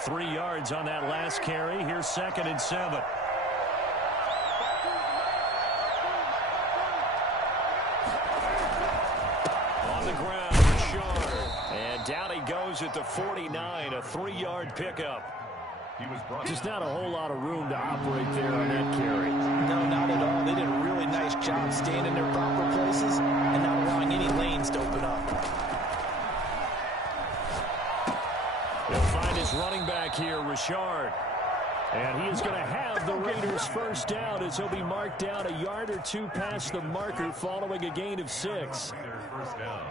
3 yards on that last carry. Here's 2nd and 7. On the ground, Rashard. And down he goes at the 49, a 3-yard pickup. Just not a whole lot of room to operate there on that carry. No, not at all. They did a really nice job staying in their proper places and not allowing any lanes to open up. They'll find his running back here, Rashard. And he is going to have the Raiders first down as he'll be marked down a yard or two past the marker following a gain of 6. First down.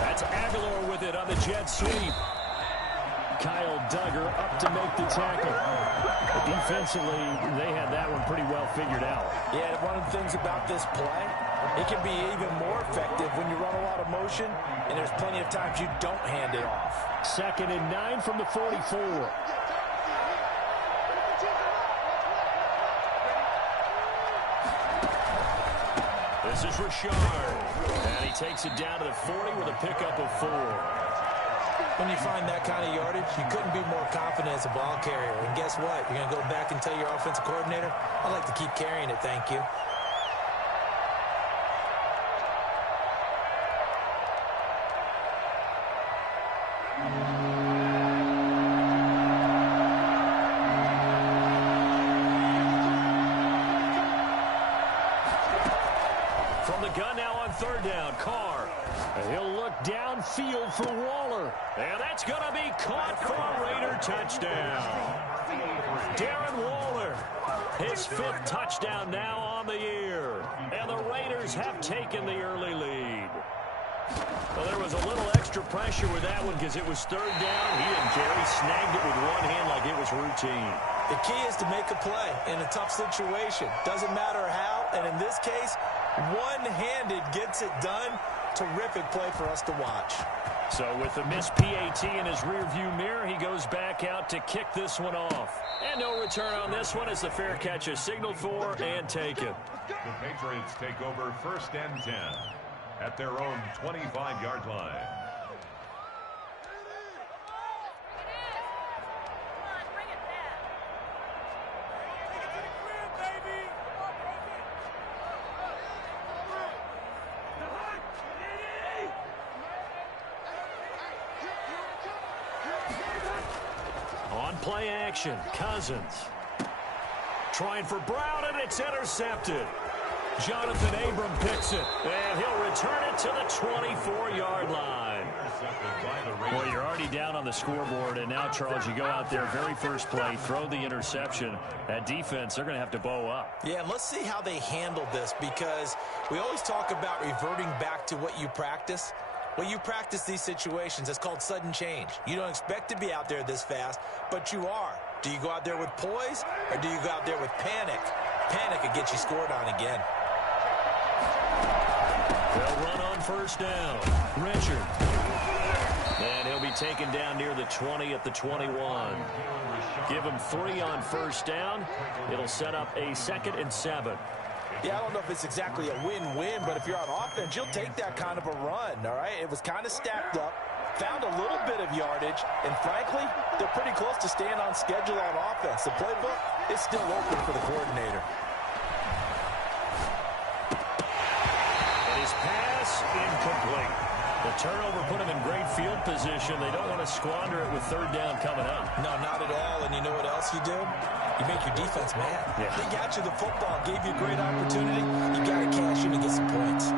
That's Aguilar with it on the jet sweep. Kyle Duggar up to make the tackle. But defensively, they had that one pretty well figured out. Yeah, one of the things about this play, it can be even more effective when you run a lot of motion, and there's plenty of times you don't hand it off. 2nd and 9 from the 44. This is Rashard. And he takes it down to the 40 with a pickup of 4. When you find that kind of yardage, you couldn't be more confident as a ball carrier. And guess what? You're going to go back and tell your offensive coordinator, I'd like to keep carrying it, thank you. From the gun now on 3rd down, Carr. And he'll look downfield for Waller. And that's going to be caught for a Raider touchdown. Darren Waller, his 5th touchdown now on the year. And the Raiders have taken the early lead. Well, there was a little extra pressure with that one because it was 3rd down. He and Gary snagged it with one hand like it was routine. The key is to make a play in a tough situation. Doesn't matter how, and in this case, one-handed gets it done. Terrific play for us to watch. So with the missed PAT in his rearview mirror, he goes back out to kick this one off. And no return on this one as the fair catch is signaled for and taken. The Patriots take over 1st and 10 at their own 25-yard line. Play action, Cousins. Trying for Brown, and it's intercepted. Jonathan Abram picks it, and he'll return it to the 24-yard line. Well, you're already down on the scoreboard, and now, Charles, you go out there, very first play, throw the interception. That defense, they're going to have to bow up. Yeah, and let's see how they handle this, because we always talk about reverting back to what you practice. When you practice these situations, it's called sudden change. You don't expect to be out there this fast, but you are. Do you go out there with poise, or do you go out there with panic? Panic could get you scored on again. They'll run on 1st down. Richard. And he'll be taken down near the 20 at the 21. Give him 3 on 1st down. It'll set up a 2nd and 7. Yeah, I don't know if it's exactly a win-win, but if you're on offense, you'll take that kind of a run, all right? It was kind of stacked up, found a little bit of yardage, and frankly, they're pretty close to staying on schedule on offense. The playbook is still open for the coordinator. And his pass incomplete. The turnover put him in great field position. They don't want to squander it with 3rd down coming up. No, not at all. And you know what else you do? You make your defense mad. Yeah. They got you the football, gave you a great opportunity. You got to cash in and get some points.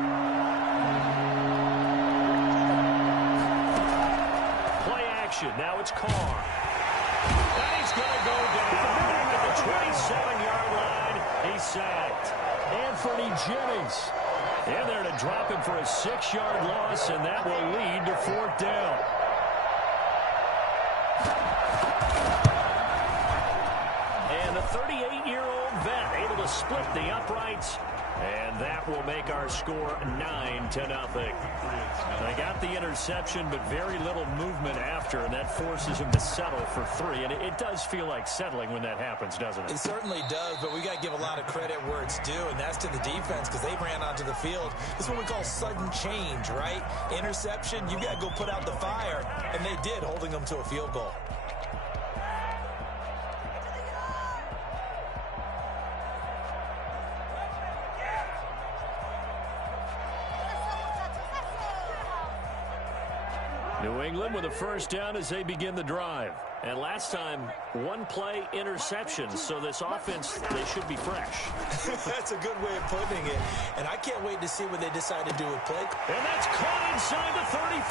Play action. Now it's Carr. And he's going to go down back at the 27-yard line. He's sacked. Anthony Jennings in there to drop him for a 6-yard loss, and that will lead to 4th down. And the 38-year-old vet able to split the uprights And that will make our score 9-0. They got the interception, but very little movement after, and that forces him to settle for 3. And it does feel like settling when that happens, doesn't it? It certainly does, but we got to give a lot of credit where it's due, and that's to the defense because they ran onto the field. This is what we call sudden change, right? Interception, you got to go put out the fire, and they did, holding them to a field goal. New England with a first down as they begin the drive. And last time, one play interception. So this offense, they should be fresh. That's a good way of putting it. And I can't wait to see what they decide to do with play. And that's caught inside the 35.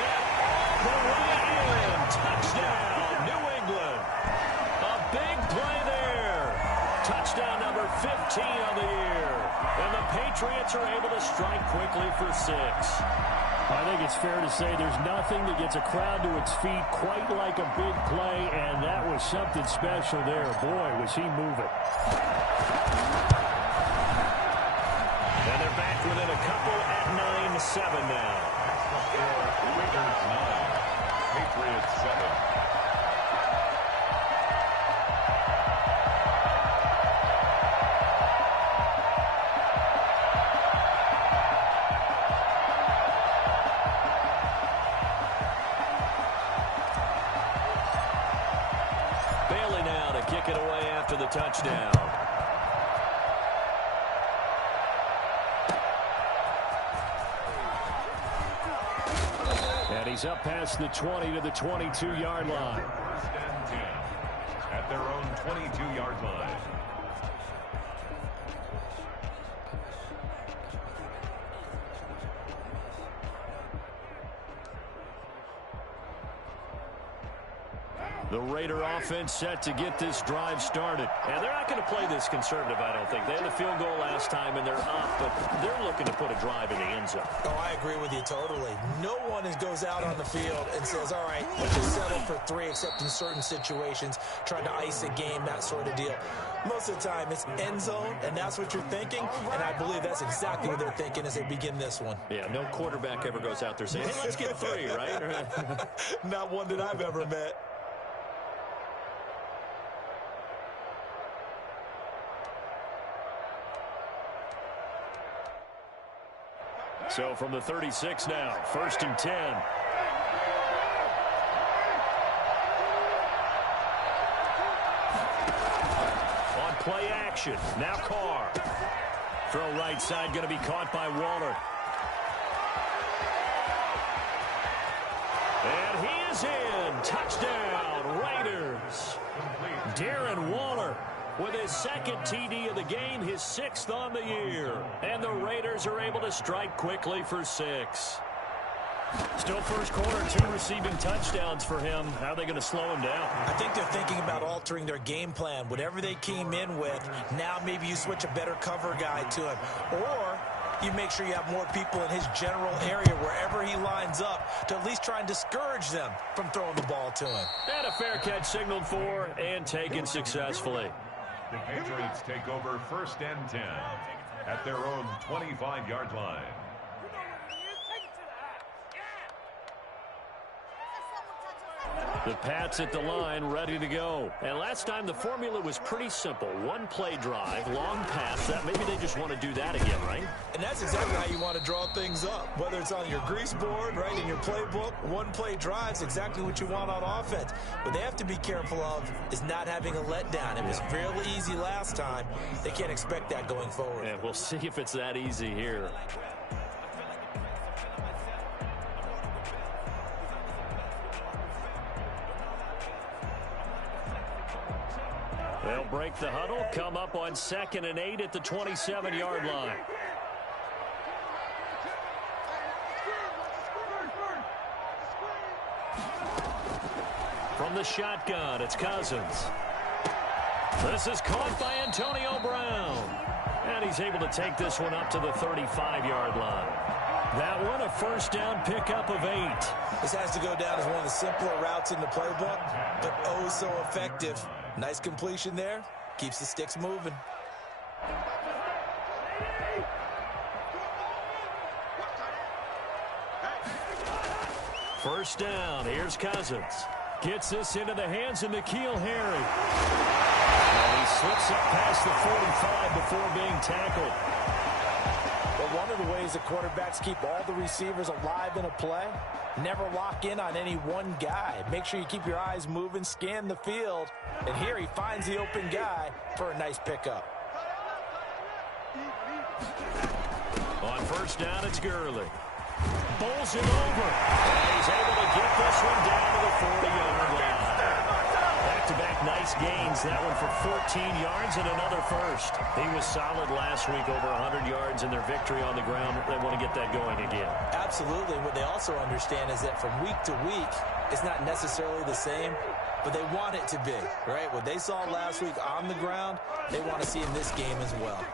And all the way in. Touchdown, New England. A big play there. Touchdown number 15 on the year. And the Patriots are able to strike quickly for 6. I think it's fair to say there's nothing that gets a crowd to its feet quite like a big play, and that was something special there. Boy, was he moving. And they're back within a couple at 9-7 now. Raiders 9, Patriots 7. The touchdown. And he's up past the 20 to the 22-yard line. First and 10 at their own 22-yard line. The Raider offense set to get this drive started. And they're not going to play this conservative, I don't think. They had a field goal last time, and they're up, but they're looking to put a drive in the end zone. Oh, I agree with you totally. No one goes out on the field and says, all right, let's just settle for 3, except in certain situations, trying to ice a game, that sort of deal. Most of the time, it's end zone, and that's what you're thinking, and I believe that's exactly what they're thinking as they begin this one. Yeah, no quarterback ever goes out there saying, hey, let's get 3, right? Not one that I've ever met. So from the 36 now, 1st and 10. On play action, now Carr. Throw right side, going to be caught by Waller. And he is in. Touchdown, Raiders. Darren Waller with his second TD of the game, his 6th on the year. And the Raiders are able to strike quickly for 6. Still first quarter, 2 receiving touchdowns for him. How are they going to slow him down? I think they're thinking about altering their game plan. Whatever they came in with, now maybe you switch a better cover guy to him. Or you make sure you have more people in his general area wherever he lines up to at least try and discourage them from throwing the ball to him. And a fair catch signaled for and taken successfully. The Patriots take over 1st and 10 at their own 25-yard line. The Pats at the line, ready to go. And last time the formula was pretty simple. One play drive, long pass. That maybe they just want to do that again, right? And that's exactly how you want to draw things up. Whether it's on your grease board, right, in your playbook, one play drive's exactly what you want on offense. What they have to be careful of is not having a letdown. It was fairly easy last time. They can't expect that going forward. And we'll see if it's that easy here. They'll break the huddle, come up on 2nd and 8 at the 27-yard line. From the shotgun, it's Cousins. This is caught by Antonio Brown. And he's able to take this one up to the 35-yard line. That one, a first down pickup of 8. This has to go down as one of the simpler routes in the playbook, but oh so effective. Nice completion there. Keeps the sticks moving. First down. Here's Cousins. Gets this into the hands of N'Keal Harry. And he slips up past the 45 before being tackled. But one of the ways the quarterbacks keep all the receivers alive in a play, never lock in on any one guy. Make sure you keep your eyes moving, scan the field, and here he finds the open guy for a nice pickup. On first down, it's Gurley. Bowls it over. And he's able to get this one down to the 40-yard line. Back-to-back nice gains. That one for 14 yards and another first. He was solid last week, over 100 yards in their victory on the ground. They want to get that going again. Absolutely. What they also understand is that from week to week, it's not necessarily the same, but they want it to be, right? What they saw last week on the ground, they want to see in this game as well.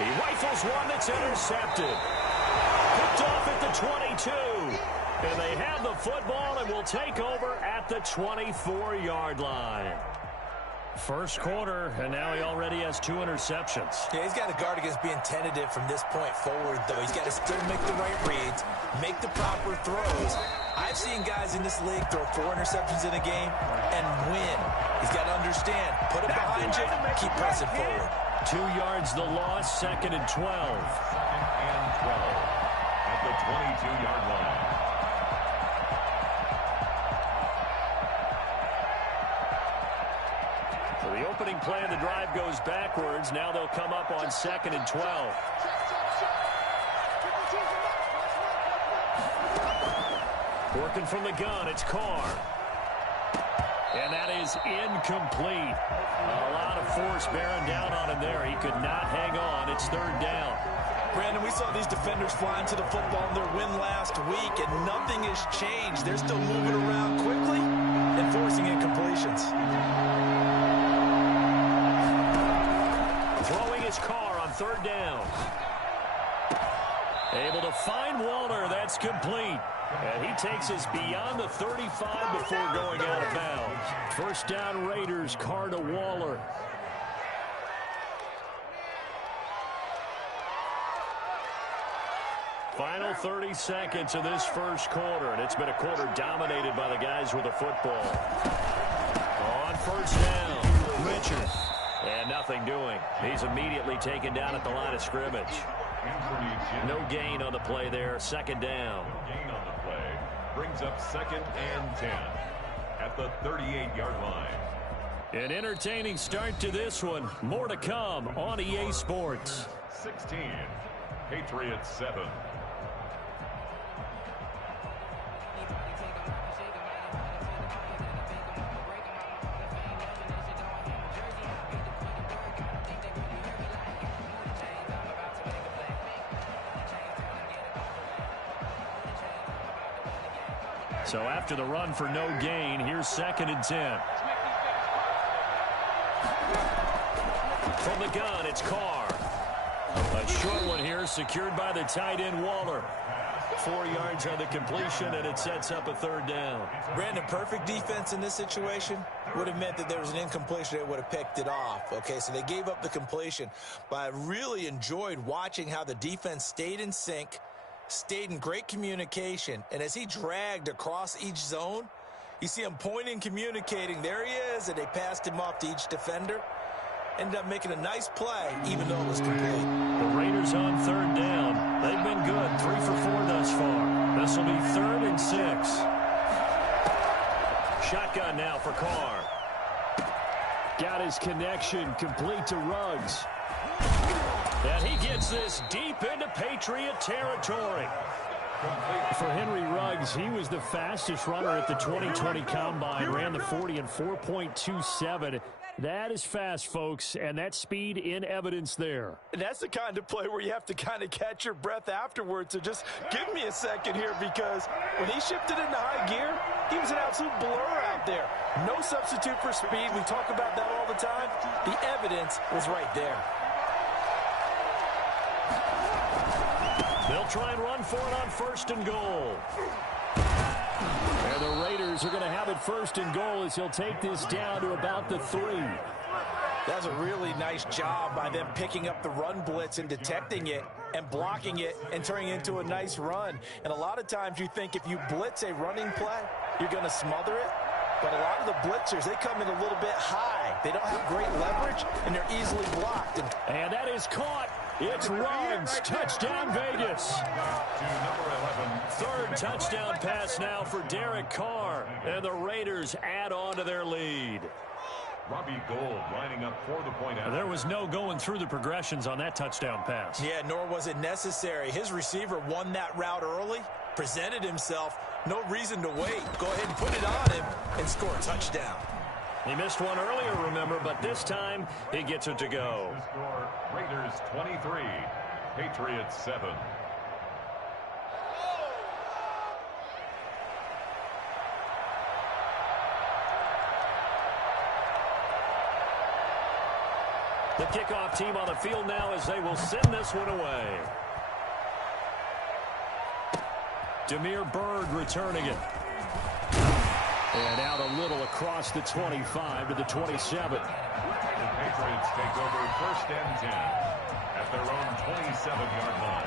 He rifles one that's intercepted. Picked off at the 22. And they have the football and will take over at the 24-yard line. First quarter, and now he already has 2 interceptions. Yeah, he's got to guard against being tentative from this point forward, though. He's got to still make the right reads, make the proper throws. I've seen guys in this league throw 4 interceptions in a game and win. He's got to understand, put it behind you, keep pressing forward. 2 yards the loss, 2nd and 12. 2nd and 12 at the 22-yard line. So the opening play of the drive goes backwards. Now they'll come up on 2nd and 12. Working from the gun, it's Carr. And that is incomplete. A lot of force bearing down on him there. He could not hang on. It's 3rd down. Brandon, we saw these defenders flying to the football in their win last week, and nothing has changed. They're still moving around quickly and forcing incompletions. Throwing his Carr on 3rd down. Able to find Waller. That's complete. And he takes us beyond the 35 before going out of bounds. First down Raiders, Carr to Waller. Final 30 seconds of this first quarter, and it's been a quarter dominated by the guys with the football. On first down, Richard. And nothing doing. He's immediately taken down at the line of scrimmage. No gain on the play there. 2nd down. Gain on the play brings up 2nd and 10 at the 38-yard line. An entertaining start to this one. More to come on EA Sports. 16, Patriots 7. So after the run for no gain, here's 2nd and 10. From the gun, it's Carr. A short one here, secured by the tight end Waller. 4 yards on the completion, and it sets up a 3rd down. Brandon, perfect defense in this situation would have meant that there was an incompletion. They would have picked it off. Okay, so they gave up the completion. But I really enjoyed watching how the defense stayed in sync, stayed in great communication, and as he dragged across each zone, you see him pointing, communicating. There he is, and they passed him off to each defender. Ended up making a nice play, even though it was complete. The Raiders on 3rd down. They've been good, 3 for 4 thus far. This will be 3rd and 6. Shotgun now for Carr. Got his connection complete to Ruggs. And he gets this deep into Patriot territory. For Henry Ruggs, he was the fastest runner at the 2020 Combine. Ran the 40 in 4.27. That is fast, folks, and that speed in evidence there. And that's the kind of play where you have to kind of catch your breath afterwards. So just give me a second here, because when he shifted into high gear, he was an absolute blur out there. No substitute for speed. We talk about that all the time. The evidence was right there. They'll try and run for it on 1st and goal. And the Raiders Raiders are going to have it first and goal as he'll take this down to about the 3. That's a really nice job by them picking up the run blitz and detecting it and blocking it and turning it into a nice run. And a lot of times you think if you blitz a running play, you're going to smother it. But a lot of the blitzers, they come in a little bit high. They don't have great leverage, and they're easily blocked. And that is caught. It's runs. Touchdown, Vegas. Third touchdown pass now for Derek Carr. And the Raiders add on to their lead. Robbie Gould lining up for the point out. There was no going through the progressions on that touchdown pass. Yeah, nor was it necessary. His receiver won that route early, presented himself. No reason to wait. Go ahead and put it on him and score a touchdown. He missed one earlier, remember, but this time he gets it to go. The score, Raiders 23, Patriots 7. The kickoff team on the field now as they will send this one away. Damiere Byrd returning it. And out a little across the 25 to the 27. The Patriots take over first and 10 at their own 27-yard line.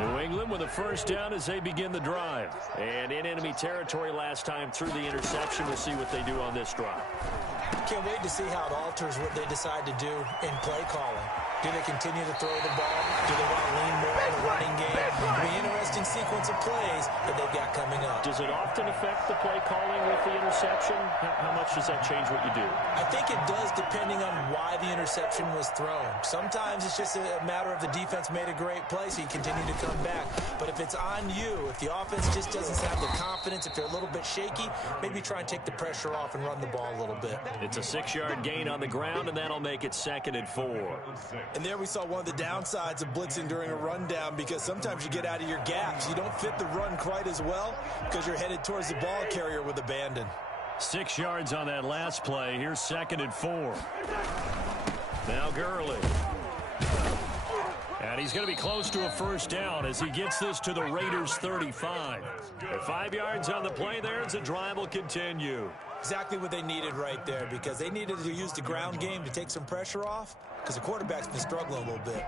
New England with a first down as they begin the drive. And in enemy territory last time through the interception. We'll see what they do on this drive. Can't wait to see how it alters what they decide to do in play calling. Do they continue to throw the ball? Do they want to lean more on the running game? It'll be an interesting sequence of plays that they've got coming up. Does it often affect the play calling with the interception? How much does that change what you do? I think it does depending on why the interception was thrown. Sometimes it's just a matter of the defense made a great play, so you continue to come back. But if it's on you, if the offense just doesn't have the confidence, if they're a little bit shaky, maybe try and take the pressure off and run the ball a little bit. It's a 6-yard gain on the ground, and that'll make it 2nd and 4. And there we saw one of the downsides of blitzing during a rundown, because sometimes you get out of your gaps. You don't fit the run quite as well because you're headed towards the ball carrier with abandon. 6 yards on that last play. Here's 2nd and 4. Now Gurley. And he's going to be close to a first down as he gets this to the Raiders' 35. 5 yards on the play there as the drive will continue. Exactly what they needed right there, because they needed to use the ground game to take some pressure off, because the quarterback's been struggling a little bit.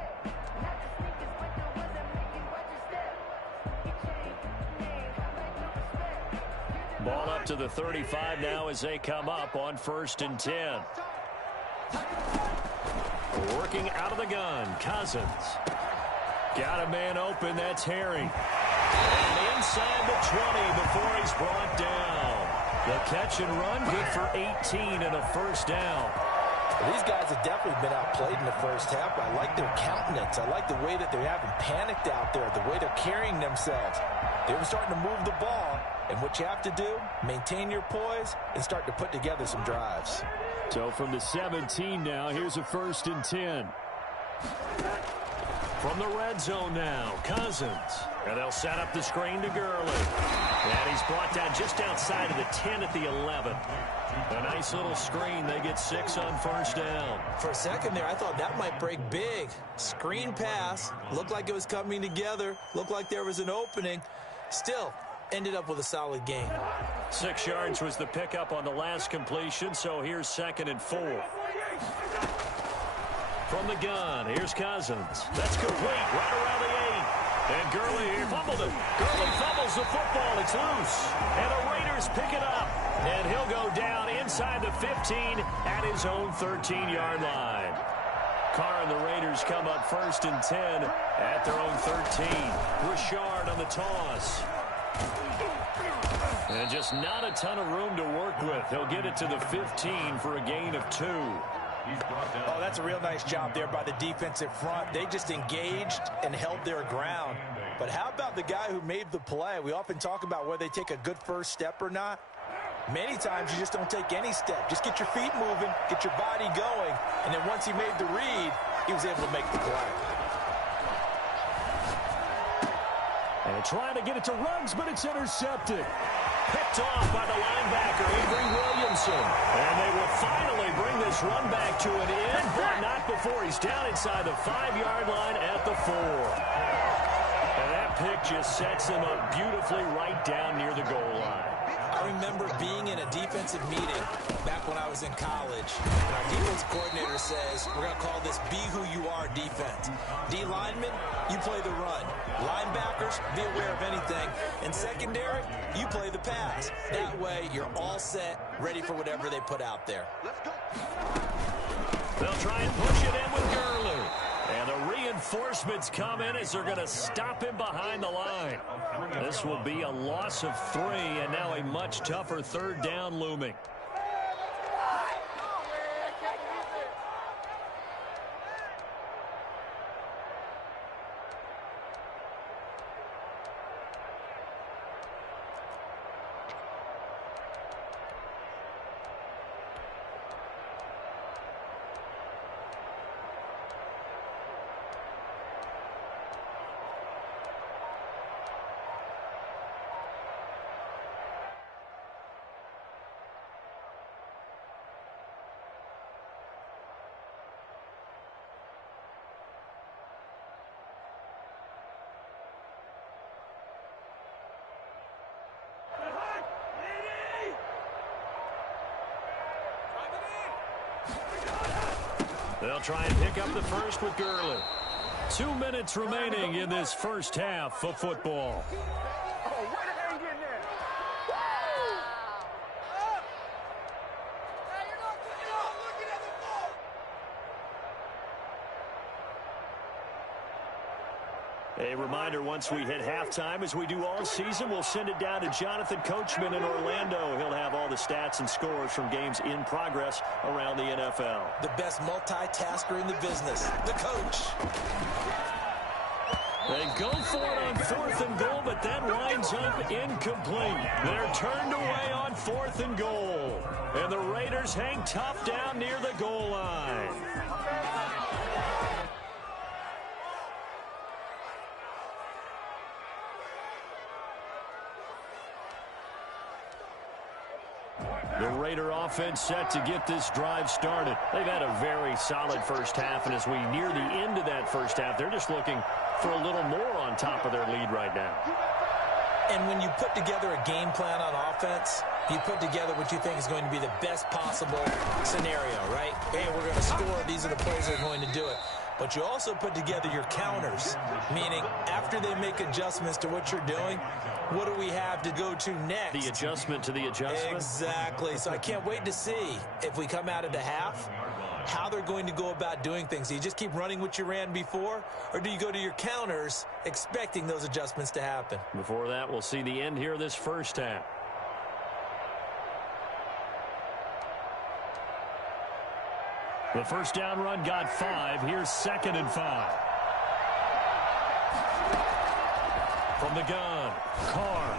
Ball up to the 35 now as they come up on 1st and 10. Working out of the gun, Cousins. Got a man open, that's Herring. And inside the 20 before he's brought down. The catch and run, good for 18 and a first down. These guys have definitely been outplayed in the first half. I like their countenance. I like the way that they haven't panicked out there, the way they're carrying themselves. They were starting to move the ball, and what you have to do, maintain your poise and start to put together some drives. So from the 17 now, here's a 1st and 10. From the red zone now, Cousins. And they'll set up the screen to Gurley. And he's brought down just outside of the 10 at the 11. A nice little screen. They get 6 on first down. For a second there, I thought that might break big. Screen pass. Looked like it was coming together. Looked like there was an opening. Still, ended up with a solid gain. 6 yards was the pickup on the last completion, so here's 2nd and 4. From the gun, here's Cousins. That's complete, right around the 8. And Gurley fumbled it. Gurley fumbles the football. It's loose. And the Raiders pick it up. And he'll go down inside the 15 at his own 13-yard line. Carr and the Raiders come up 1st and 10 at their own 13. Richard on the toss. And just not a ton of room to work with. He'll get it to the 15 for a gain of 2. Oh, that's a real nice job there by the defensive front. They just engaged and held their ground. But how about the guy who made the play? We often talk about whether they take a good first step or not. Many times you just don't take any step. Just get your feet moving, get your body going, and then once he made the read, he was able to make the play. And trying to get it to Ruggs, but it's intercepted. Picked off by the linebacker, Avery Williamson. And they will finally bring this run back to an end, but not before he's down inside the 5-yard line at the 4. And that pick just sets them up beautifully right down near the goal line. I remember being in a defensive meeting back when I was in college, and our defense coordinator says, we're going to call this Be Who You Are defense. D linemen, you play the run. Linebackers, be aware of anything. And secondary, you play the pass. That way, you're all set, ready for whatever they put out there. They'll try and push it in with Gurley. And the reinforcements come in as they're going to stop him behind the line. This will be a loss of 3, and now a much tougher third down looming. They'll try and pick up the first with Gurley. 2 minutes remaining in this first half of football. A reminder, once we hit halftime, as we do all season, we'll send it down to Jonathan Coachman in Orlando. He'll have all the stats and scores from games in progress around the NFL. The best multitasker in the business, the coach. They go for it on 4th and goal, but that winds up incomplete. They're turned away on 4th and goal. And the Raiders hang tough down near the goal line. The Raider offense set to get this drive started. They've had a very solid first half, and as we near the end of that first half, they're just looking for a little more on top of their lead right now. And when you put together a game plan on offense, you put together what you think is going to be the best possible scenario, right? Hey, we're going to score. These are the plays that are going to do it. But you also put together your counters, meaning after they make adjustments to what you're doing, what do we have to go to next? The adjustment to the adjustment? Exactly. So I can't wait to see if we come out of the half, how they're going to go about doing things. Do you just keep running what you ran before, or do you go to your counters expecting those adjustments to happen? Before that, we'll see the end here of this first half. The first down run got 5. Here's 2nd and 5. From the gun, Carr.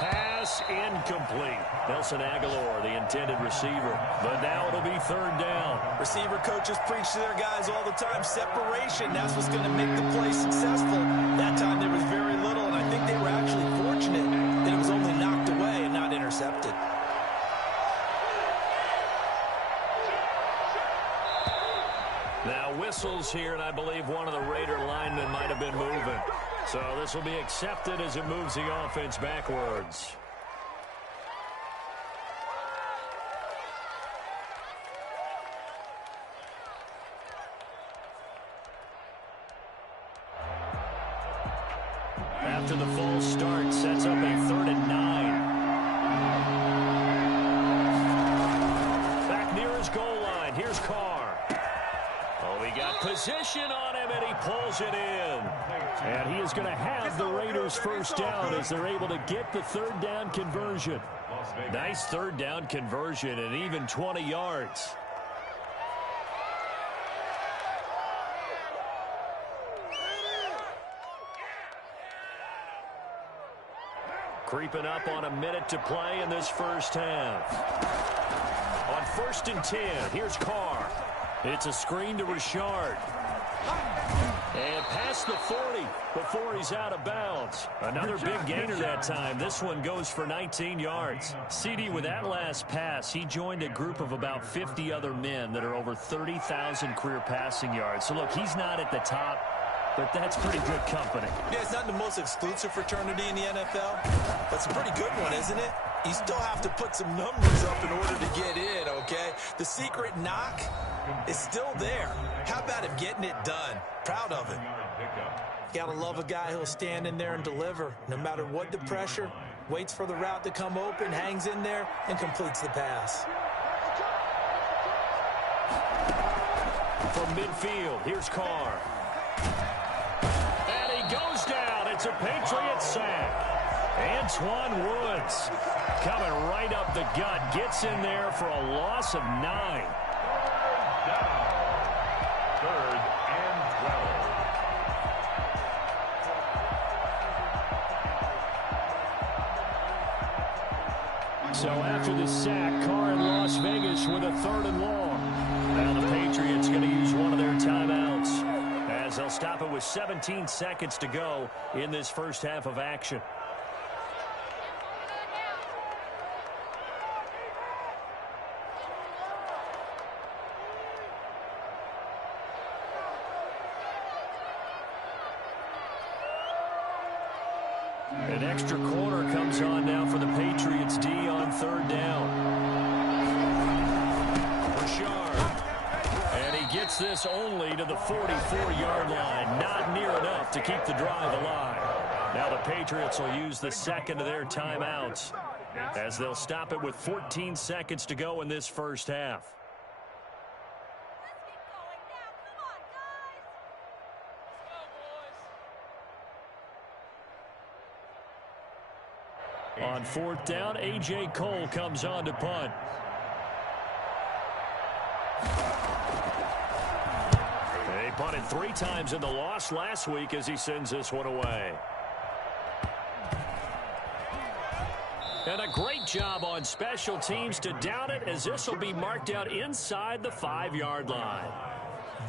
Pass incomplete. Nelson Aguilar, the intended receiver. But now it'll be 3rd down. Receiver coaches preach to their guys all the time. Separation, that's what's going to make the play successful. That time there was very little, and I think they were actually fortunate that it was only knocked away and not intercepted. Now whistles here, and I believe one of the Raider linemen might have been moving. So this will be accepted as it moves the offense backwards. After the false start, sets up a 3rd and 9. Back near his goal line. Here's Carr. Oh, he got position on him, and he pulls it in. And he is going to have the Raiders' first down as they're able to get the 3rd down conversion. Nice 3rd down conversion and even 20 yards. Creeping up on a minute to play in this first half. On 1st and 10, here's Carr. It's a screen to Richard. And past the 40 before he's out of bounds. Another big gainer that time. This one goes for 19 yards. CD, with that last pass, he joined a group of about 50 other men that are over 30,000 career passing yards. So, look, he's not at the top but that's pretty good company. Yeah, it's not the most exclusive fraternity in the NFL. That's a pretty good one, isn't it? You still have to put some numbers up in order to get in, okay? The secret knock is still there. How about him getting it done? Proud of him. Gotta love a guy who'll stand in there and deliver no matter what the pressure. Waits for the route to come open, hangs in there, and completes the pass. From midfield, here's Carr. And he goes down. It's a Patriot sack. Antwaun Woods coming right up the gut. Gets in there for a loss of 9. Down. 3rd and 12. So after the sack, Carr in Las Vegas with a 3rd and long. Now the Patriots going to use one of their timeouts as they'll stop it with 17 seconds to go in this first half of action. An extra corner comes on now for the Patriots D on 3rd down. Rashard. And he gets this only to the 44-yard line. Not near enough to keep the drive alive. Now the Patriots will use the second of their timeouts as they'll stop it with 14 seconds to go in this first half. On 4th down, A.J. Cole comes on to punt. They punted 3 times in the loss last week as he sends this one away. And a great job on special teams to down it as this will be marked out inside the 5-yard line.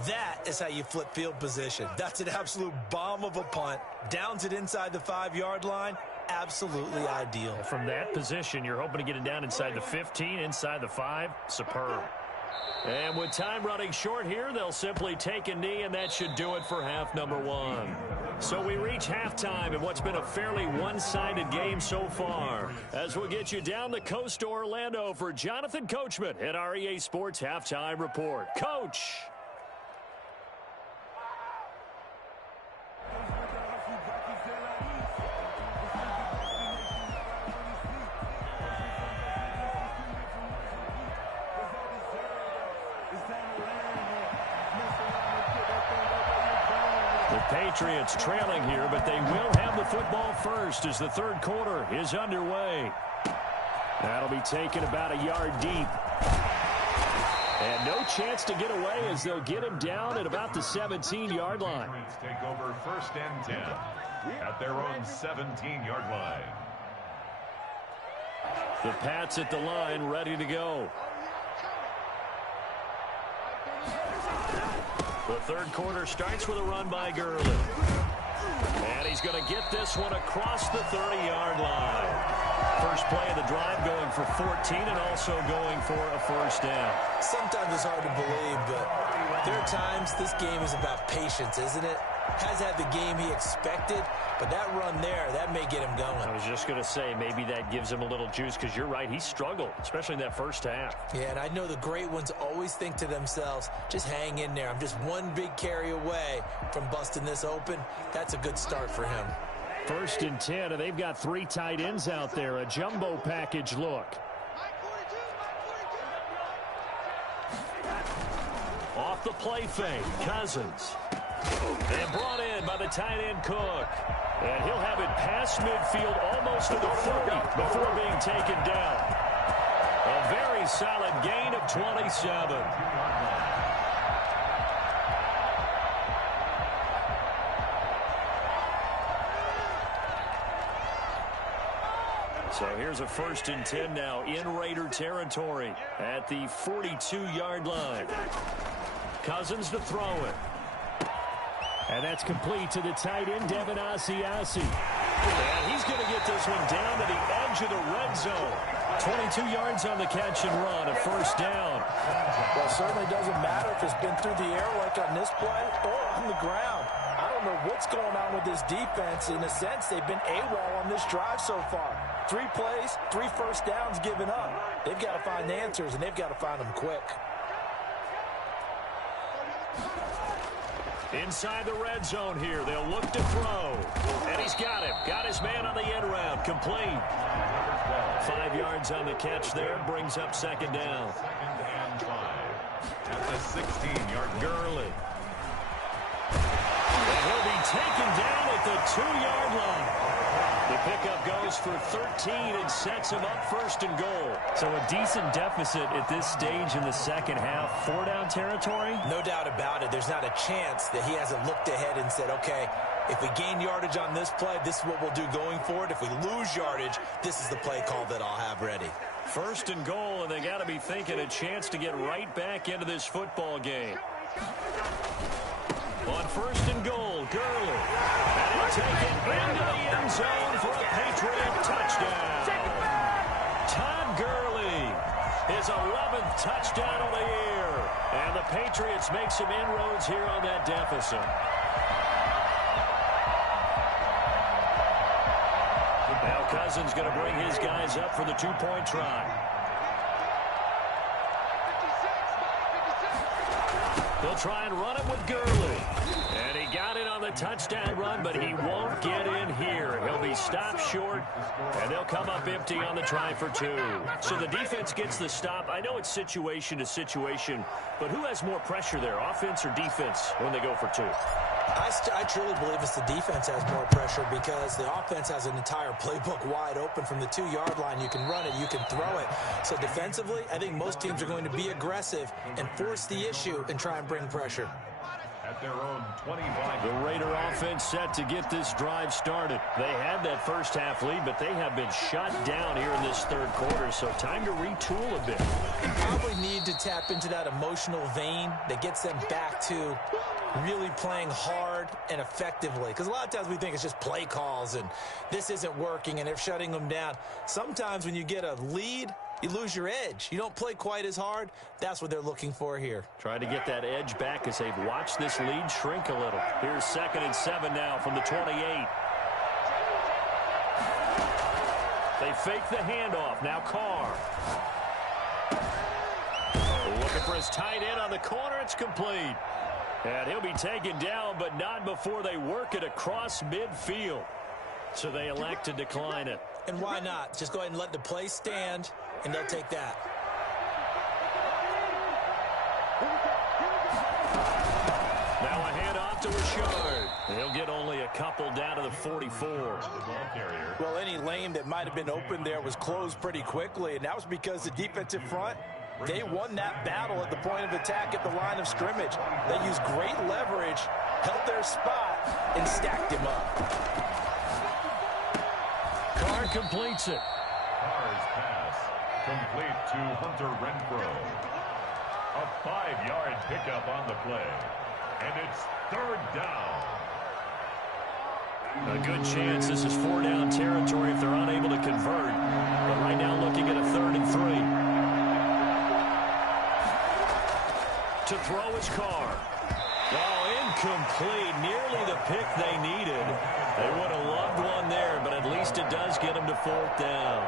That is how you flip field position. That's an absolute bomb of a punt. Downs it inside the 5-yard line. Absolutely ideal. From that position, you're hoping to get it down inside the 15, inside the 5. Superb. And with time running short here, they'll simply take a knee, and that should do it for half number 1. So we reach halftime in what's been a fairly one-sided game so far. As we'll get you down the coast to Orlando for Jonathan Coachman at our EA Sports Halftime Report. Coach! Patriots trailing here, but they will have the football first as the 3rd quarter is underway. That'll be taken about a yard deep. And no chance to get away as they'll get him down at about the 17-yard line. Take over 1st and 10 at their own 17-yard line. The Pats at the line, ready to go. The 3rd quarter starts with a run by Gurley. And he's going to get this one across the 30-yard line. First play of the drive going for 14 and also going for a 1st down. Sometimes it's hard to believe, but there are times this game is about patience, isn't it? Has had the game he expected, but that run there, that may get him going. I was just going to say, maybe that gives him a little juice because you're right, he struggled, especially in that first half. Yeah, and I know the great ones always think to themselves, just hang in there. I'm just one big carry away from busting this open. That's a good start for him. 1st and 10, and they've got 3 tight ends out there. A jumbo package look. Off the play fake, Cousins. And brought in by the tight end Cook. And he'll have it past midfield almost to the 40 before being taken down. A very solid gain of 27. So here's a 1st and 10 now in Raider territory at the 42-yard line. Cousins to throw it. And that's complete to the tight end, Devin Asiasi. And he's going to get this one down to the edge of the red zone. 22 yards on the catch and run, a 1st down. Well, it certainly doesn't matter if it's been through the air like on this play or on the ground. I don't know what's going on with this defense. In a sense, they've been AWOL on this drive so far. 3 plays, 3 first downs given up. They've got to find answers, and they've got to find them quick. Inside the red zone here, they'll look to throw. And he's got him. Got his man on the end round. Complete. 5 yards on the catch there. Brings up second down. Second and 5 at the 16-yard line. Gurley. And he'll be taken down at the 2-yard line. The pickup goes for 13 and sets him up first and goal. So a decent deficit at this stage in the second half. 4-down territory? No doubt about it. There's not a chance that he hasn't looked ahead and said, okay, if we gain yardage on this play, this is what we'll do going forward. If we lose yardage, this is the play call that I'll have ready. First and goal, and they got to be thinking a chance to get right back into this football game. On first and goal, Gurley. And he'll take it into the end zone for a Patriot touchdown. Todd Gurley, his 11th touchdown of the year. And the Patriots make some inroads here on that deficit. Now Cousins going to bring his guys up for the 2-point try. They'll try and run it with Gurley. And he got it on the touchdown run, but he won't get in here. He'll be stopped short, and they'll come up empty on the try for 2. So the defense gets the stop. I know it's situation to situation, but who has more pressure there, offense or defense, when they go for 2? I truly believe it's the defense has more pressure because the offense has an entire playbook wide open from the 2-yard line. You can run it, you can throw it. So defensively, I think most teams are going to be aggressive and force the issue and try and bring pressure. At their own 25. The Raider offense set to get this drive started. They had that first half lead, but they have been shut down here in this third quarter, so time to retool a bit. You probably need to tap into that emotional vein that gets them back to really playing hard and effectively. Because a lot of times we think it's just play calls and this isn't working and they're shutting them down. Sometimes when you get a lead, you lose your edge. You don't play quite as hard. That's what they're looking for here. Trying to get that edge back as they've watched this lead shrink a little. Here's 2nd and 7 now from the 28. They fake the handoff. Now Carr. Looking for his tight end on the corner. It's complete. And he'll be taken down, but not before they work it across midfield. So they elect to decline it. And why not? Just go ahead and let the play stand, and they'll take that. Now a handoff to Richard. He'll get only a couple down to the 44. Well, any lane that might have been open there was closed pretty quickly, and that was because the defensive front, they won that battle at the point of attack at the line of scrimmage. They used great leverage, held their spot, and stacked him up. Carr completes it. Carr's pass complete to Hunter Renfrow. A 5-yard pickup on the play. And it's 3rd down. A good chance this is 4-down territory if they're unable to convert. But right now looking at a 3rd and 3. To throw his Carr. Oh, incomplete. Nearly the pick they needed. They would have loved one there, but at least it does get them to 4th down.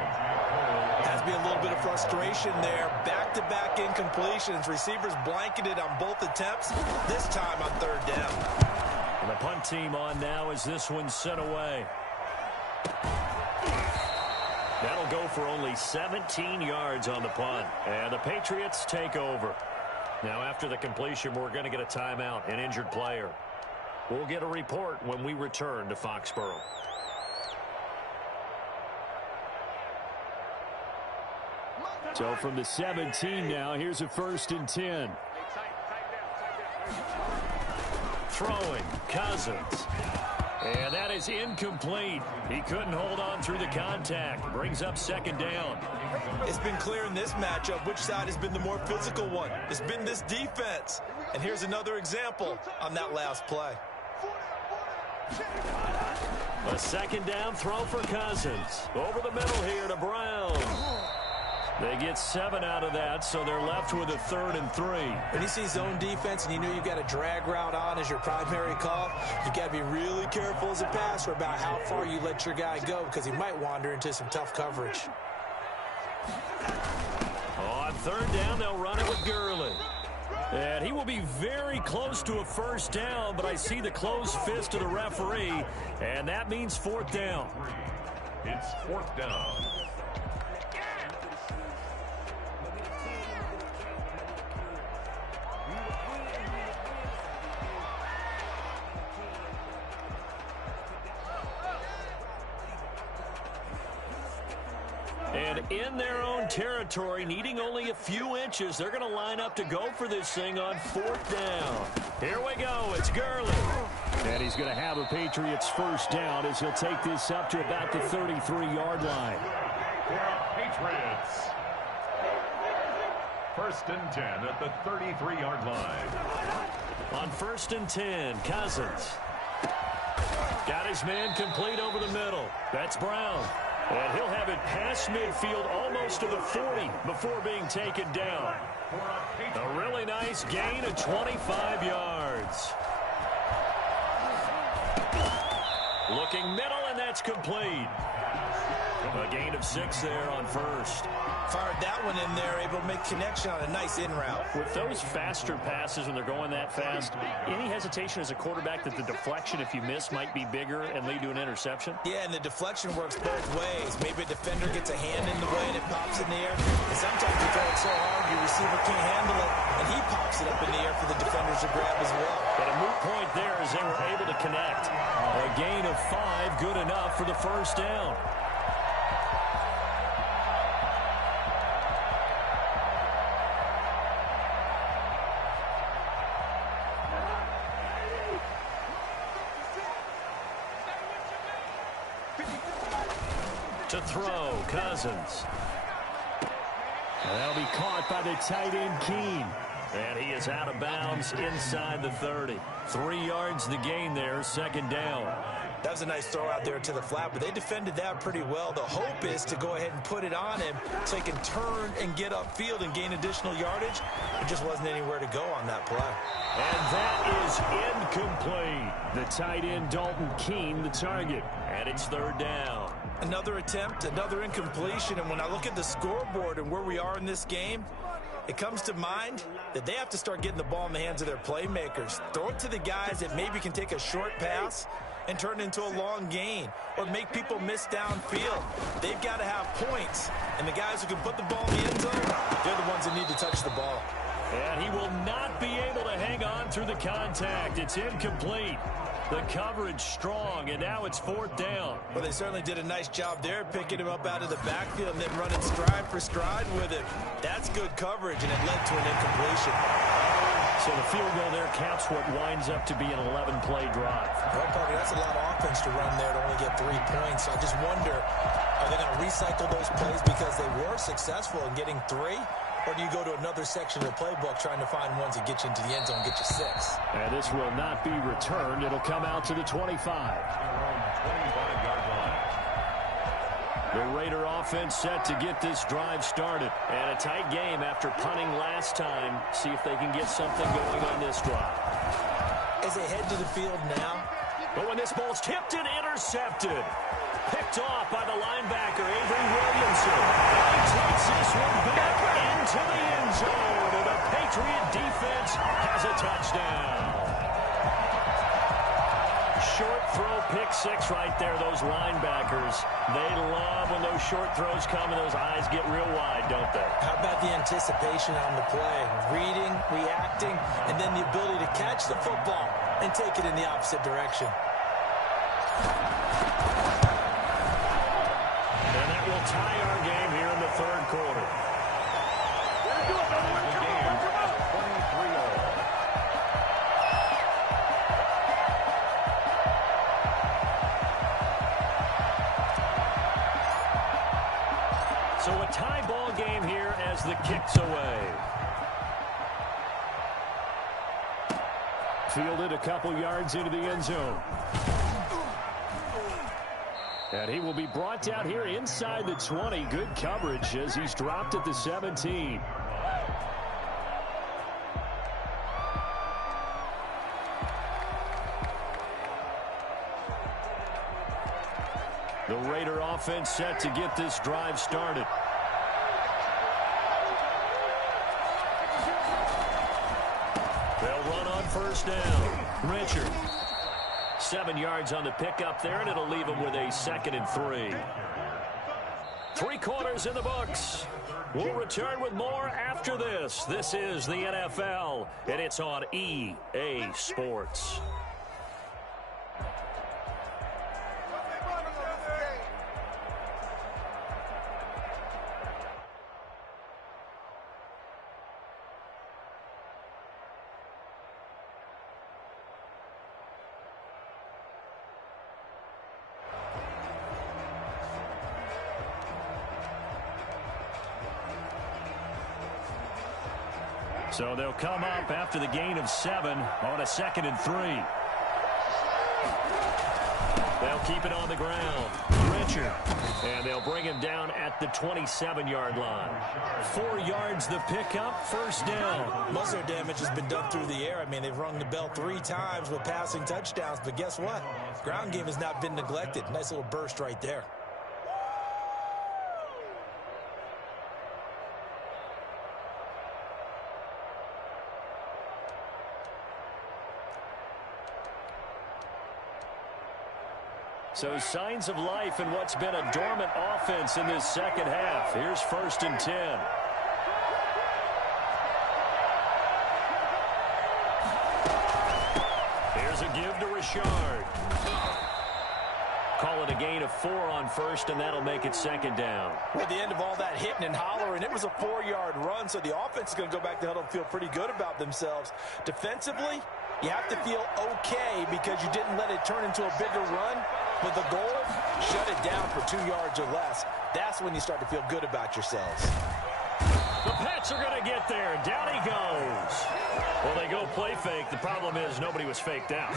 Has to be a little bit of frustration there. Back-to-back incompletions. Receivers blanketed on both attempts, this time on 3rd down. And the punt team on now as this one's sent away. That'll go for only 17 yards on the punt. And the Patriots take over. Now, after the completion, we're going to get a timeout, an injured player. We'll get a report when we return to Foxborough. So from the 17 now, here's a 1st and 10. Throwing, Cousins. And that is incomplete. He couldn't hold on through the contact. Brings up 2nd down. It's been clear in this matchup which side has been the more physical one. It's been this defense. And here's another example on that last play. A 2nd down throw for Cousins. Over the middle here to Brown. They get 7 out of that, so they're left with a 3rd and 3. When you see zone defense and you know you've got a drag route on as your primary call, you've got to be really careful as a passer about how far you let your guy go because he might wander into some tough coverage. On 3rd down, they'll run it with Gurley. And he will be very close to a 1st down, but I see the closed fist of the referee, and that means 4th down. It's 4th down. And in their own territory, needing only a few inches, they're going to line up to go for this thing on 4th down. Here we go. It's Gurley. And he's going to have a Patriots 1st down as he'll take this up to about the 33-yard line. For Patriots. 1st and 10 at the 33-yard line. On 1st and 10, Cousins. Got his man complete over the middle. That's Brown. And he'll have it past midfield almost to the 40 before being taken down. A really nice gain of 25 yards. Looking middle, and that's complete. A gain of 6 there on 1st. Fired that one in there, able to make connection on a nice in route. With those faster passes when they're going that fast, any hesitation as a quarterback that the deflection, if you miss, might be bigger and lead to an interception? Yeah, and the deflection works both ways. Maybe a defender gets a hand in the way and it pops in the air. And sometimes you throw it so hard your receiver can't handle it, and he pops it up in the air for the defenders to grab as well. But a moot point there as they were able to connect. A gain of 5, good enough for the 1st down. To throw, Cousins. And that'll be caught by the tight end, Keene. And he is out of bounds inside the 30. 3 yards the gain there, 2nd down. That was a nice throw out there to the flat, but they defended that pretty well. The hope is to go ahead and put it on him so he can turn and get upfield and gain additional yardage. There just wasn't anywhere to go on that play. And that is incomplete. The tight end, Dalton Keene, the target. And it's 3rd down. Another attempt, another incompletion, and when I look at the scoreboard and where we are in this game, it comes to mind that they have to start getting the ball in the hands of their playmakers. Throw it to the guys that maybe can take a short pass and turn it into a long gain or make people miss downfield. They've got to have points, and the guys who can put the ball in the end zone, they're the ones that need to touch the ball. And he will not be able to hang on through the contact. It's incomplete. The coverage strong, and now it's 4th down. Well, they certainly did a nice job there, picking him up out of the backfield and then running stride for stride with it. That's good coverage, and it led to an incompletion. So the field goal there caps what winds up to be an 11-play drive. Well, Parker, that's a lot of offense to run there to only get 3 points. So I just wonder, are they going to recycle those plays because they were successful in getting 3? Or do you go to another section of the playbook trying to find ones that get you into the end zone and get you 6? And this will not be returned. It'll come out to the 25. 25-yard line. The Raider offense set to get this drive started. And a tight game after punting last time. See if they can get something going on this drive. As they head to the field now. But when this ball's tipped and intercepted. Picked off by the linebacker, Avery Williamson. And he takes this one back into the end zone. And the Patriot defense has a touchdown. Short throw, pick 6 right there. Those linebackers, they love when those short throws come and those eyes get real wide, don't they? How about the anticipation on the play? Reading, reacting, and then the ability to catch the football and take it in the opposite direction. And that will tie our game here in the 3rd quarter. So a tie ball game here as the kick's away. Fielded a couple yards into the end zone. And he will be brought down here inside the 20. Good coverage as he's dropped at the 17. The Raider offense set to get this drive started. They'll run on first down. Richard. 7 yards on the pickup there, and it'll leave him with a 2nd and 3. 3 quarters in the books. We'll return with more after this. This is the NFL, and it's on EA Sports. So they'll come up after the gain of 7 on a 2nd and 3. They'll keep it on the ground. Richard. And they'll bring him down at the 27-yard line. 4 yards the pickup, first down. Most of their damage has been done through the air. I mean, they've rung the bell 3 times with passing touchdowns. But guess what? Ground game has not been neglected. Nice little burst right there. So signs of life in what's been a dormant offense in this second half. Here's 1st and 10. Here's a give to Richard. Call it a gain of 4 on first, and that'll make it 2nd down. At the end of all that hitting and hollering, it was a 4-yard run, so the offense is going to go back to huddle and feel pretty good about themselves. Defensively, you have to feel okay because you didn't let it turn into a bigger run. But the goal, shut it down for 2 yards or less. That's when you start to feel good about yourselves. The Pats are going to get there. Down he goes. Well, they go play fake. The problem is nobody was faked out.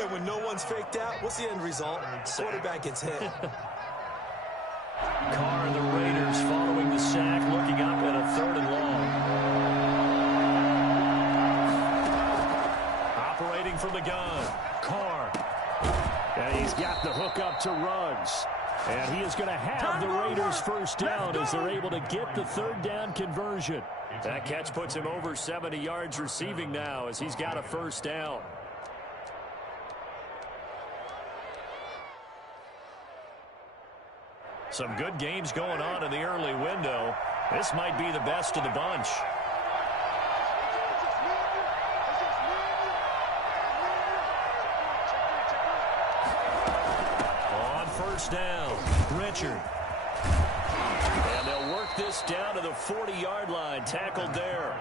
And when no one's faked out, what's the end result? Quarterback gets hit. Carr and the Raiders following the sack, looking up at a 3rd and long. Operating from the gun. Carr. And he's got the hook up to Ruggs. And he is going to have the Raiders first down as they're able to get the 3rd down conversion. That catch puts him over 70 yards receiving now as he's got a first down. Some good games going on in the early window. This might be the best of the bunch. Down. Richard. And they'll work this down to the 40-yard line. Tackled there.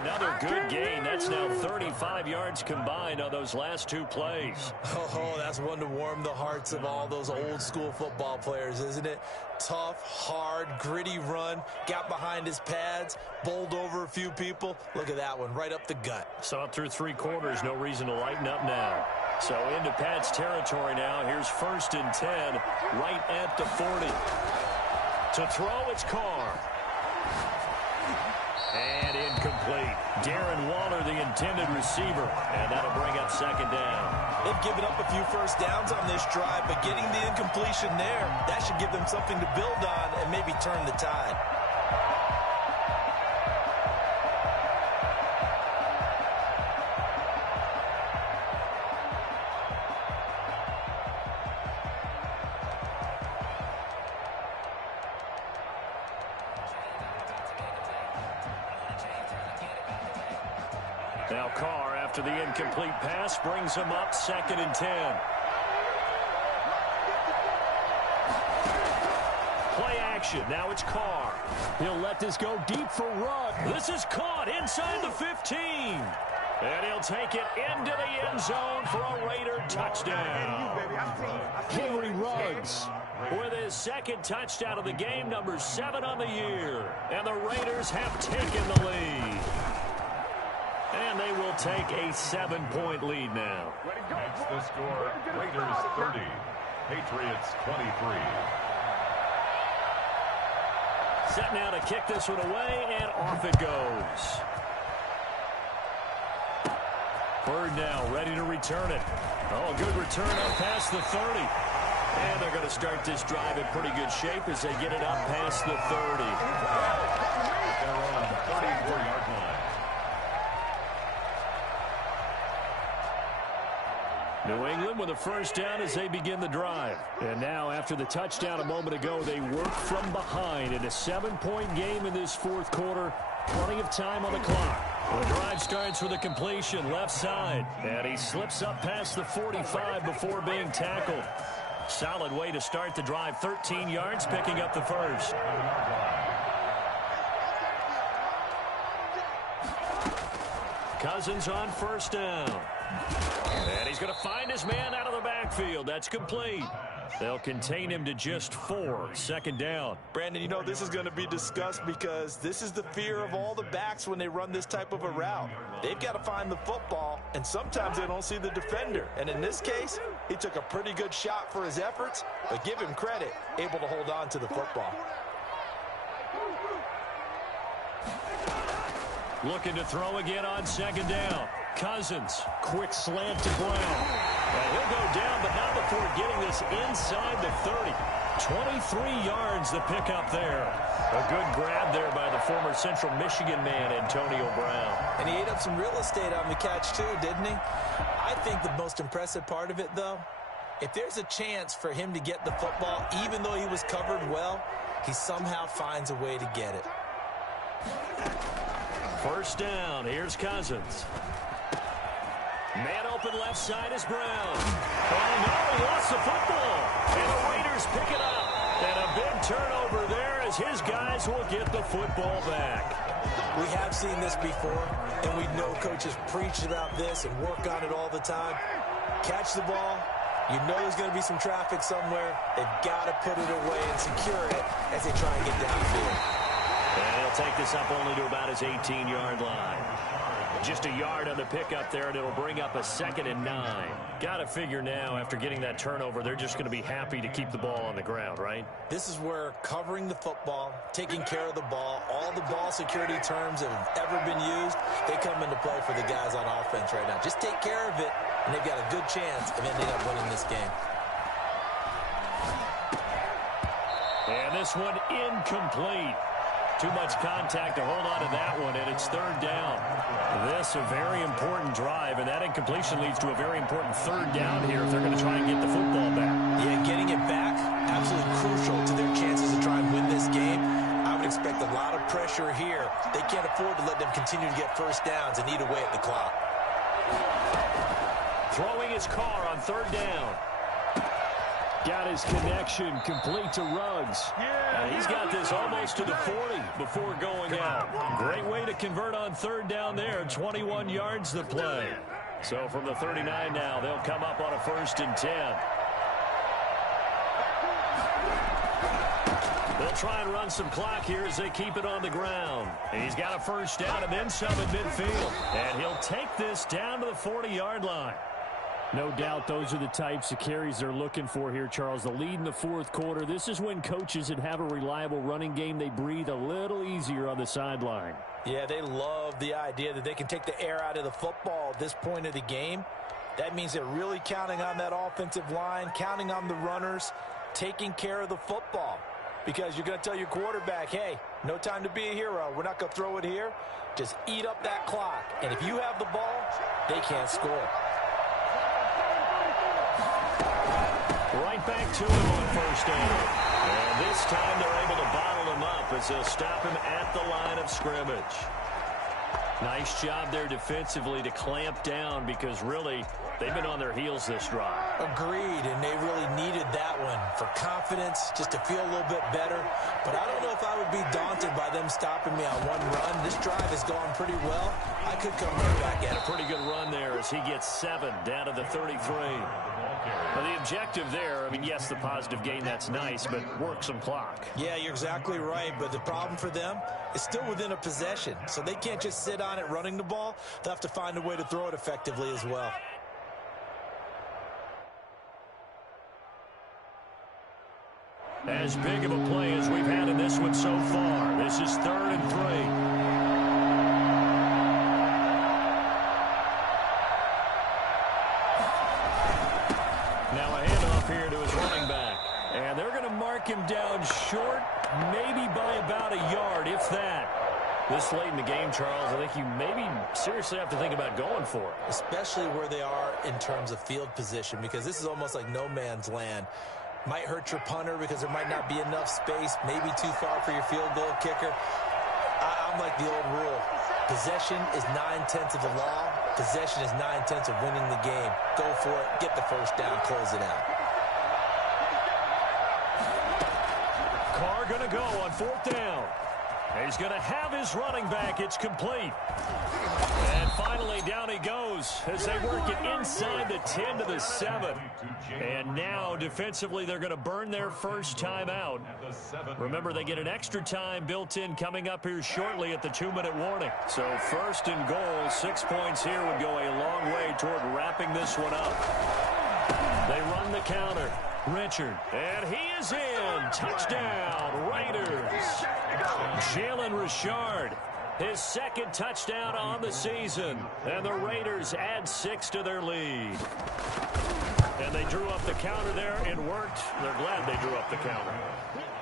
Another good gain. That's now 35 yards combined on those last 2 plays. Oh, that's one to warm the hearts of all those old-school football players, isn't it? Tough, hard, gritty run. Got behind his pads. Bowled over a few people. Look at that one. Right up the gut. Saw it through 3 quarters. No reason to lighten up now. So into Pat's territory now. Here's 1st and 10, right at the 40. To throw, it's Carr. And incomplete. Darren Waller, the intended receiver. And that'll bring up 2nd down. They've given up a few first downs on this drive, but getting the incompletion there, that should give them something to build on and maybe turn the tide. Now Carr, after the incomplete pass, brings him up 2nd and 10. Play action. Now it's Carr. He'll let this go deep for Ruggs. This is caught inside the 15. And he'll take it into the end zone for a Raider touchdown. Henry Ruggs with his 2nd touchdown of the game, number 7 on the year. And the Raiders have taken the lead. And they will take a 7-point lead now. That's the score. Raiders 30, Patriots 23. Set now to kick this one away, and off it goes. Bird now ready to return it. Oh, good return up past the 30. And they're going to start this drive in pretty good shape as they get it up past the 30. They're on the 34-yard line. New England with a first down as they begin the drive. And now, after the touchdown a moment ago, they work from behind in a 7-point game in this fourth quarter. Plenty of time on the clock. The drive starts with a completion left side. And he slips up past the 45 before being tackled. Solid way to start the drive. 13 yards, picking up the first. Cousins on first down. And he's going to find his man out of the backfield. That's complete. They'll contain him to just 4. Second down. Brandon, you know, this is going to be discussed because this is the fear of all the backs when they run this type of a route. They've got to find the football, and sometimes they don't see the defender. And in this case, he took a pretty good shot for his efforts, but give him credit, able to hold on to the football. Looking to throw again on second down. Cousins, quick slant to Brown. And he'll go down, but not before getting this inside the 30. 23 yards the pickup there. A good grab there by the former Central Michigan man, Antonio Brown. And he ate up some real estate on the catch too, didn't he? I think the most impressive part of it, though, if there's a chance for him to get the football, even though he was covered well, he somehow finds a way to get it. First down, here's Cousins. Man open left side is Brown. Oh, no, he lost the football. And the Raiders pick it up. And a big turnover there as his guys will get the football back. We have seen this before, and we know coaches preach about this and work on it all the time. Catch the ball. You know there's going to be some traffic somewhere. They've got to put it away and secure it as they try and get downfield. And he'll take this up only to about his 18-yard line. Just a yard on the pickup there, and it'll bring up a 2nd and 9. Got to figure now, after getting that turnover, they're just going to be happy to keep the ball on the ground, right? This is where covering the football, taking care of the ball, all the ball security terms that have ever been used, they come into play for the guys on offense right now. Just take care of it, and they've got a good chance of ending up winning this game. And this one incomplete. Too much contact to hold on to that one, and it's third down. This a very important drive, and that incompletion leads to a very important third down here if they're going to try and get the football back. Yeah, getting it back, absolutely crucial to their chances to try and win this game. I would expect a lot of pressure here. They can't afford to let them continue to get first downs and eat away at the clock. Throwing his car on third down. Got his connection complete to Ruggs. He's got this almost to the 40 before going out. Great way to convert on third down there. 21 yards the play. So from the 39 now, they'll come up on a 1st and 10. They'll try and run some clock here as they keep it on the ground. He's got a first down and then some at midfield. And he'll take this down to the 40-yard line. No doubt those are the types of carries they're looking for here, Charles. The lead in the fourth quarter. This is when coaches that have a reliable running game, they breathe a little easier on the sideline. Yeah, they love the idea that they can take the air out of the football at this point of the game. That means they're really counting on that offensive line, counting on the runners, taking care of the football. Because you're going to tell your quarterback, hey, no time to be a hero. We're not going to throw it here. Just eat up that clock. And if you have the ball, they can't score. Right back to him on first down. And this time they're able to bottle him up as they'll stop him at the line of scrimmage. Nice job there defensively to clamp down because really they've been on their heels this drive. Agreed, and they really needed that one for confidence, just to feel a little bit better. But I don't know if I would be daunted by them stopping me on one run. This drive has gone pretty well. I could come right back at it. A pretty good run there as he gets 7 down to the 33. Now the objective there, I mean, yes, the positive gain, that's nice, but work some clock. Yeah, you're exactly right, but the problem for them is still within a possession, so they can't just sit on it running the ball. They'll have to find a way to throw it effectively as well. As big of a play as we've had in this one so far. This is 3rd and 3. Now a handoff here to his running back. And they're going to mark him down short, maybe by about a yard, if that. This late in the game, Charles, I think you maybe seriously have to think about going for it. Especially where they are in terms of field position, because this is almost like no man's land. Might hurt your punter because there might not be enough space, maybe too far for your field goal kicker. I'm like the old rule. Possession is 9/10 of the law. Possession is 9/10 of winning the game. Go for it, get the first down, close it out. Carr going to go on 4th down. He's going to have his running back. It's complete. And finally, down he goes as they work it inside the 10 to the 7. And now, defensively, they're going to burn their first time out. Remember, they get an extra time built in coming up here shortly at the 2-minute warning. So 1st and goal, 6 points here would go a long way toward wrapping this one up. They run the counter. Richard, and he is in. Touchdown, Raiders. Jalen Richard, his 2nd touchdown on the season. And the Raiders add 6 to their lead. And they drew up the counter there. It worked. They're glad they drew up the counter.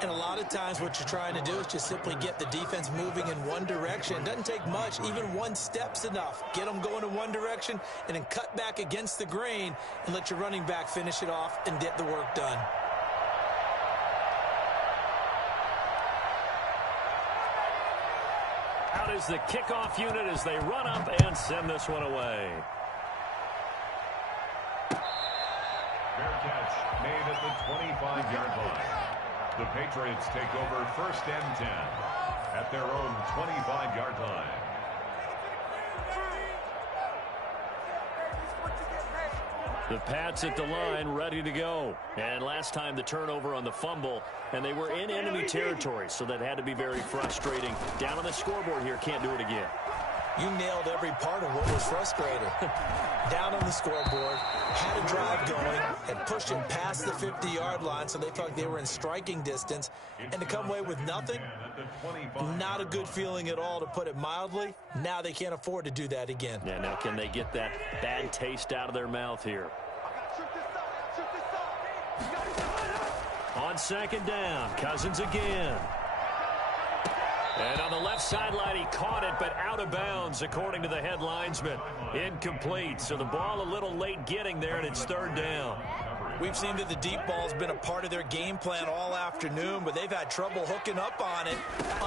And a lot of times what you're trying to do is just simply get the defense moving in one direction. It doesn't take much. Even one step's enough. Get them going in one direction and then cut back against the grain and let your running back finish it off and get the work done. Out is the kickoff unit as they run up and send this one away. Fair catch made at the 25-yard line. The Patriots take over 1st and 10 at their own 25-yard line. The Pats at the line, ready to go. And last time the turnover on the fumble, and they were in enemy territory, so that had to be very frustrating. Down on the scoreboard here, can't do it again. You nailed every part of what was frustrating. Down on the scoreboard, had a drive going, and pushed it past the 50-yard line, so they felt like they were in striking distance. And to come away with nothing, not a good feeling at all, to put it mildly. Now they can't afford to do that again. Yeah, now can they get that bad taste out of their mouth here? On 2nd down, Cousins again. And on the left sideline, he caught it, but out of bounds, according to the head linesman. Incomplete, so the ball a little late getting there, and it's 3rd down. We've seen that the deep ball's been a part of their game plan all afternoon, but they've had trouble hooking up on it,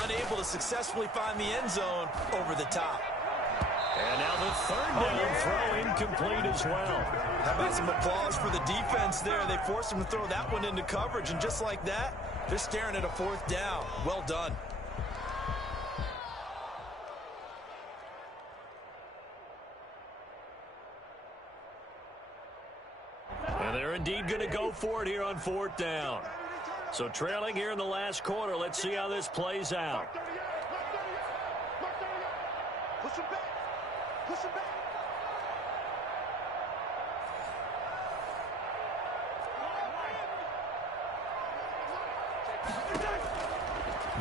unable to successfully find the end zone over the top. And now the 3rd down throw incomplete as well. How about some applause for the defense there? They forced him to throw that one into coverage, and just like that, they're staring at a 4th down. Well done. And they're indeed going to go for it here on 4th down. So trailing here in the last quarter, let's see how this plays out. Push him back. Push him back.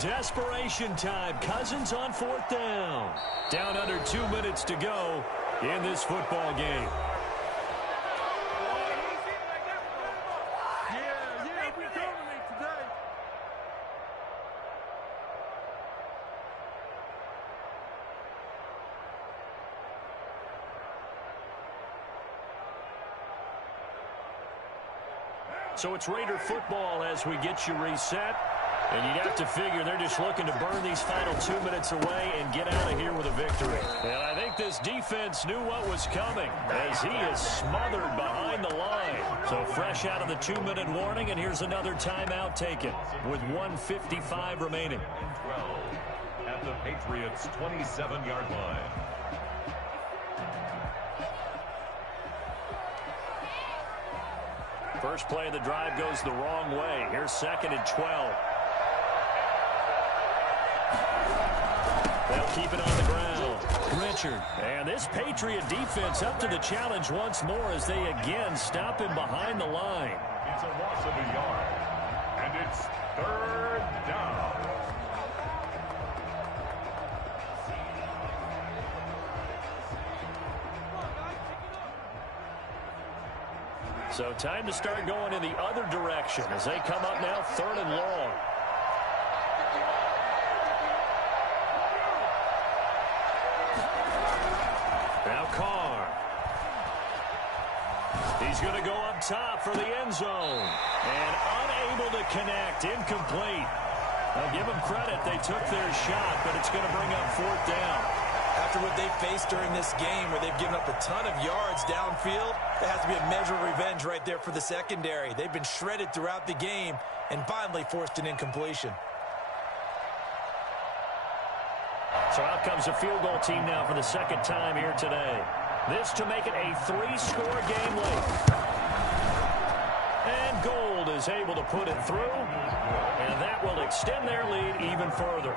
Desperation time. Cousins on 4th down. Down under 2 minutes to go in this football game. So it's Raider football as we get you reset. And you'd have to figure they're just looking to burn these final 2 minutes away and get out of here with a victory. And I think this defense knew what was coming as he is smothered behind the line. So fresh out of the 2-minute warning, and here's another timeout taken with 1:55 remaining. 12 at the Patriots' 27-yard line. First play of the drive goes the wrong way. Here's 2nd and 12. They'll keep it on the ground. Richard. And this Patriot defense up to the challenge once more as they again stop him behind the line. It's a loss of a yard, and it's third down. So time to start going in the other direction as they come up now 3rd and long. Now Carr. He's going to go up top for the end zone. And unable to connect. Incomplete. I'll give them credit. They took their shot, but it's going to bring up 4th down. After what they faced during this game where they've given up a ton of yards downfield, there has to be a measure of revenge right there for the secondary. They've been shredded throughout the game and finally forced an incompletion. So out comes a field goal team now for the 2nd time here today. This to make it a 3-score game late. And Gold is able to put it through, and that will extend their lead even further.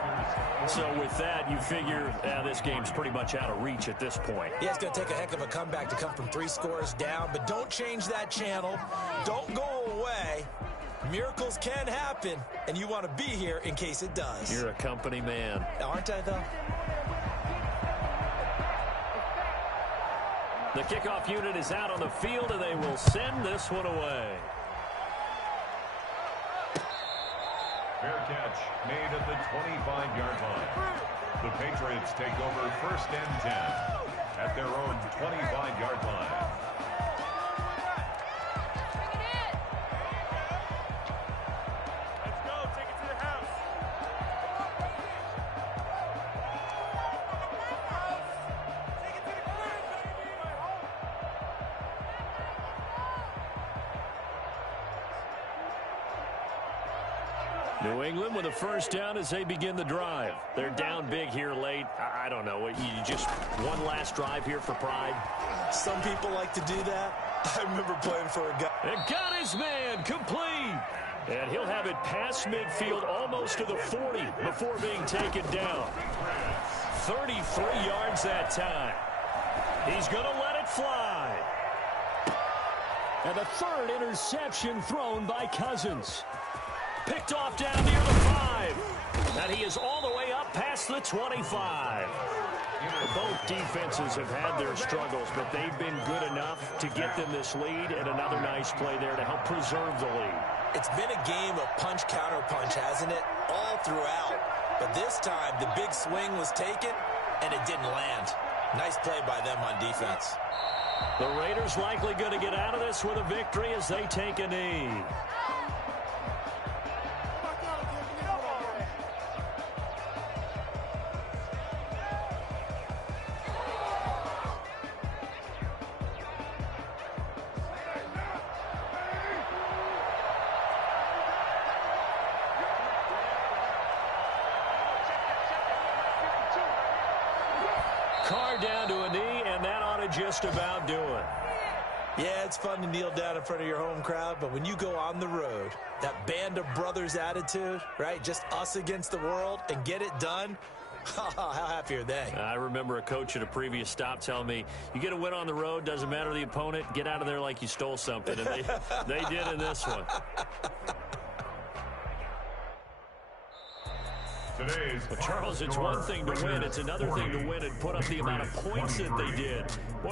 So with that, you figure this game's pretty much out of reach at this point. Yeah, it's going to take a heck of a comeback to come from 3 scores down, but don't change that channel. Don't go away. Miracles can happen, and you want to be here in case it does. You're a company man. Aren't I, though? The kickoff unit is out on the field, and they will send this one away. Fair catch made at the 25-yard line. The Patriots take over 1st and 10 at their own 25-yard line. New England with a 1st down as they begin the drive. They're down big here late. I don't know. You just one last drive here for pride. Some people like to do that. I remember playing for a guy. And got his man complete. And he'll have it past midfield almost to the 40 before being taken down. 33 yards that time. He's going to let it fly. And the 3rd interception thrown by Cousins. Picked off down near the 5. And he is all the way up past the 25. Both defenses have had their struggles, but they've been good enough to get them this lead, and another nice play there to help preserve the lead. It's been a game of punch-counter-punch, hasn't it? All throughout. But this time, the big swing was taken, and it didn't land. Nice play by them on defense. The Raiders likely going to get out of this with a victory as they take a knee. Carr down to a knee, and that ought to just about do it. Yeah, it's fun to kneel down in front of your home crowd, but when you go on the road, that band of brothers attitude, right, just us against the world, and get it done, how happy are they? I remember a coach at a previous stop telling me, you get a win on the road, doesn't matter the opponent, get out of there like you stole something, and they did in this one. Well, Charles, it's one thing to win. It's another thing to win and put up the amount of points that they did. Boy,